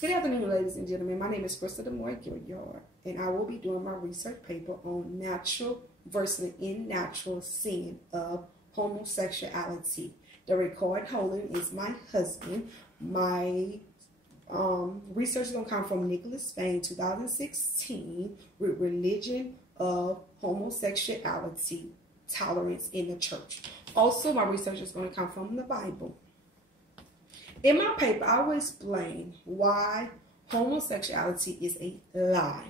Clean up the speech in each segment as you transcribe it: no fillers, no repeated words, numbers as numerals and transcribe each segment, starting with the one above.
Good afternoon, ladies and gentlemen. My name is Krista Gilliard, and I will be doing my research paper on natural versus unnatural sin of homosexuality. The record holder is my husband. My research is going to come from Nicholas Spain, 2016, with Religion of Homosexuality, Tolerance in the Church. Also, my research is going to come from the Bible. In my paper, I will explain why homosexuality is a lie.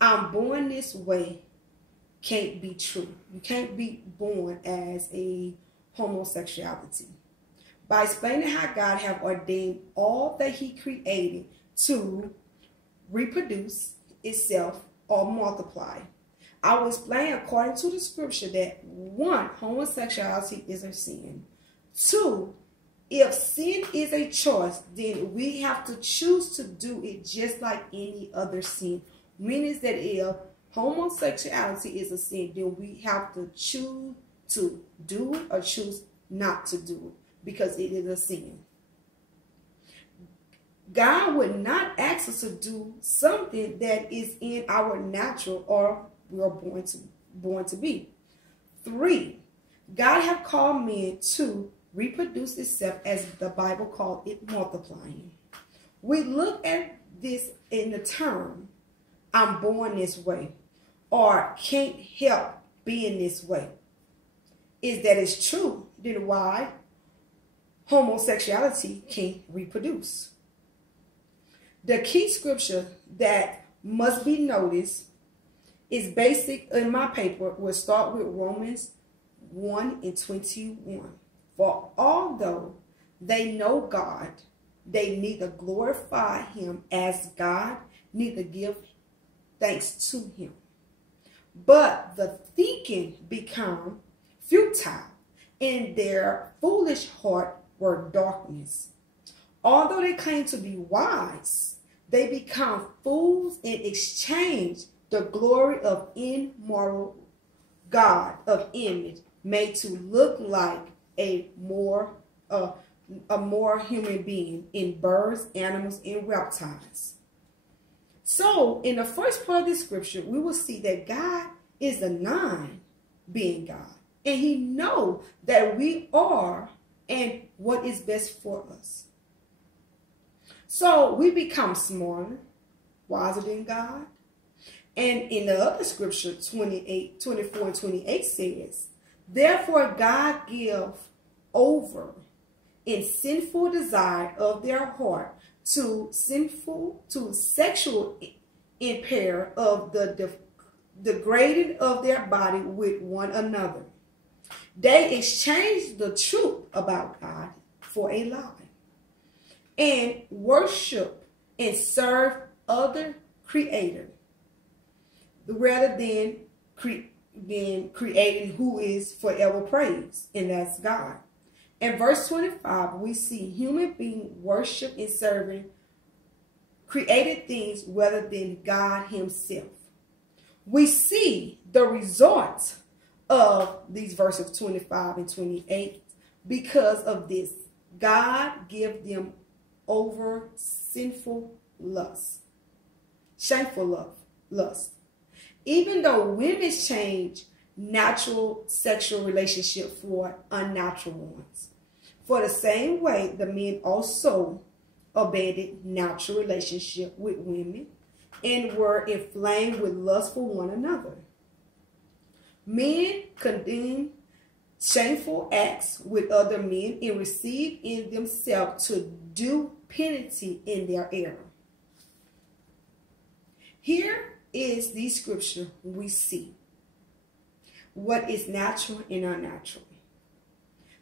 I'm born this way can't be true. You can't be born as a homosexuality. By explaining how God have ordained all that he created to reproduce itself or multiply. I will explain according to the scripture that 1, homosexuality is a sin. 2, if sin is a choice, then we have to choose to do it just like any other sin. Meaning that if homosexuality is a sin, then we have to choose to do it or choose not to do it because it is a sin. God would not ask us to do something that is in our natural or we're born to be. 3, God have called men to reproduce itself, as the Bible called it, multiplying. We look at this in the term, I'm born this way, or can't help being this way. Is that it's true, then why homosexuality can't reproduce? The key scripture that must be noticed is basic in my paper. We'll start with Romans 1:21. For although they know God, they neither glorify him as God, neither give thanks to him. But the thinking become futile, and their foolish heart were darkness. Although they claim to be wise, they become fools and exchange the glory of immoral God of image made to look like a more human being in birds, animals, and reptiles. So in the first part of the scripture, we will see that God is denying being God. And he knows that we are and what is best for us. So we become smarter, wiser than God. And in the other scripture, 24 and 28 says, therefore God give over in sinful desire of their heart to sexual impair of the degrading of their body with one another. They exchanged the truth about God for a lie and worship and serve other creator rather than creating who is forever praised, and that's God. In verse 25, we see human beings worship and serving created things rather than God himself. We see the result of these verses 25 and 28 because of this. God give them over sinful lust, shameful lust. Even though women change natural sexual relationship for unnatural ones. For the same way, the men also abandoned natural relationship with women and were inflamed with lust for one another. Men condemn shameful acts with other men and receive in themselves to do penalty in their error. Here is the scripture we see what is natural and unnatural.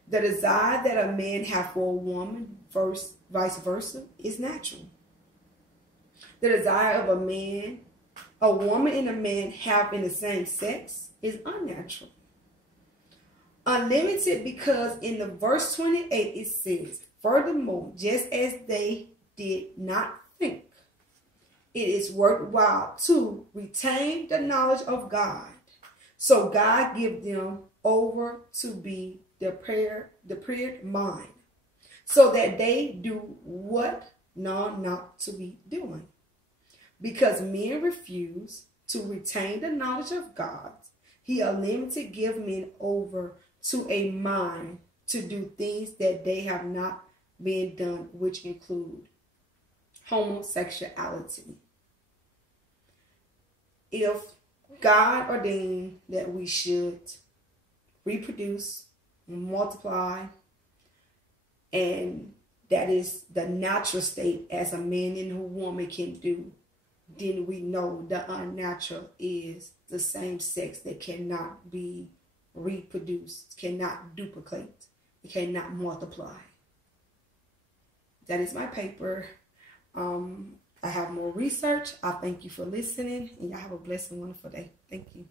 The desire that a man have for a woman, vice versa, is natural. The desire of a woman and a man have in the same sex is unnatural. Unlimited because in the verse 28 it says, furthermore, just as they did not think it is worthwhile to retain the knowledge of God, so God give them over to be the prayer mind, so that they do what no, not to be doing. Because men refuse to retain the knowledge of God, he unlimited give men over to a mind to do things that they have not been done, which include homosexuality. If God ordained that we should reproduce, multiply, and that is the natural state as a man and a woman can do, then we know the unnatural is the same sex that cannot be reproduced, cannot duplicate, it cannot multiply. That is my paper. I have more research. I thank you for listening, and y'all have a blessed and wonderful day. Thank you.